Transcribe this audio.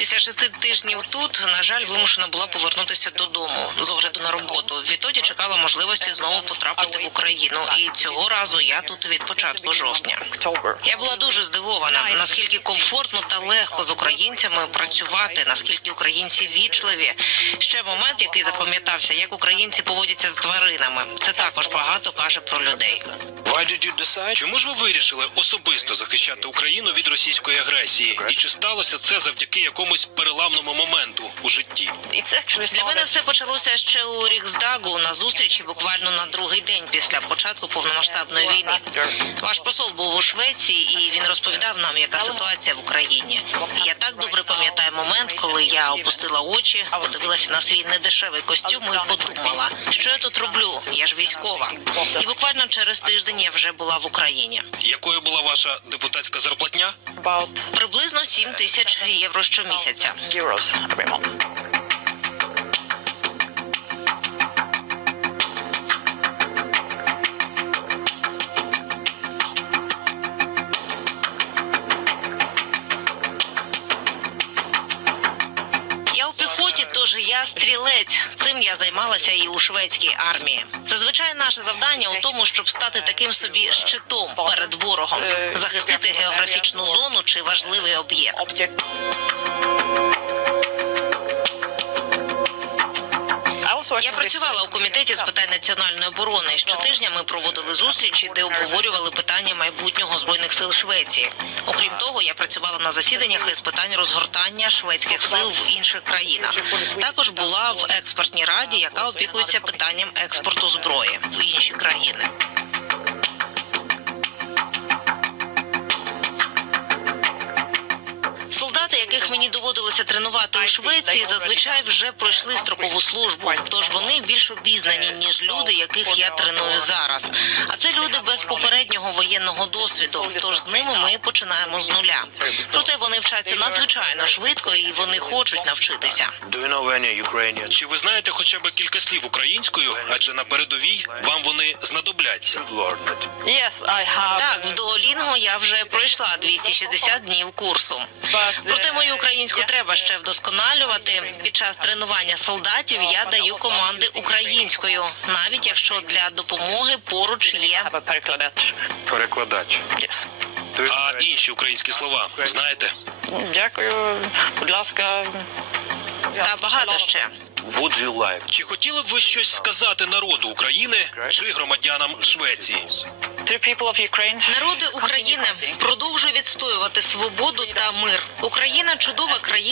Після шести тижнів тут, на жаль, вимушена була повернутися додому з огляду на роботу. Відтоді чекала можливості знову потрапити в Україну. І цього разу я тут від початку жовтня. Я була дуже здивована, наскільки комфортно та легко з українцями працювати, наскільки українці вічливі. Ще момент, який запам'ятався, як українці поводяться з тваринами. Це також багато каже про людей. Чому ж ви вирішили особисто захищати Україну від російської агресії? І чи сталося це завдяки якомусь переламному моменту у житті? Для мене все почалося ще у Ріксдагу на зустрічі буквально на другий день після початку повномасштабної війни. Ваш посол був у Швеції, і він розповідав нам, яка ситуація в Україні. І я так добре пам'ятаю момент, коли я опустила очі, подивилася на свій недешевий костюм і подумала, що я тут роблю? Я ж військова. І буквально через тиждень я вже була в Україні. Якою була ваша депутатська зарплатня? Приблизно 7 тисяч євро щомісяця. Я у піхоті, тож я стрілець. Цим я займалася і у шведській армії. Зазвичай наше завдання у тому, щоб стати таким собі щитом перед ворогом, захистити географічну зону чи важливий об'єкт. Я працювала у комітеті з питань національної оборони. Щотижня ми проводили зустрічі, де обговорювали питання майбутнього збройних сил Швеції. Окрім того, я працювала на засіданнях із питань розгортання шведських сил в інших країнах. Також була в експертній раді, яка опікується питанням експорту зброї в інші країни. Солдати, яких мені доводилося тренувати у Швеції, зазвичай вже пройшли строкову службу, тож вони більш обізнані ніж люди, яких я треную зараз. А це люди без попереднього воєнного досвіду. Тож з ними ми починаємо з нуля. Проте вони вчаться надзвичайно швидко і вони хочуть навчитися. Чи ви знаєте хоча б кілька слів українською? Адже на передовій вам вони знадобляться. Так, в Дуолінго я вже пройшла 260 днів курсу. Проте мою українську треба ще вдосконалювати. Під час тренування солдатів я даю команди українською, навіть якщо для допомоги поруч є Перекладач. А інші українські слова знаєте? Дякую, будь ласка. та багато ще. Would you like? Чи хотіли б ви щось сказати народу України чи громадянам Швеції? Народи України продовжує відстоювати свободу та мир. Україна чудова країна.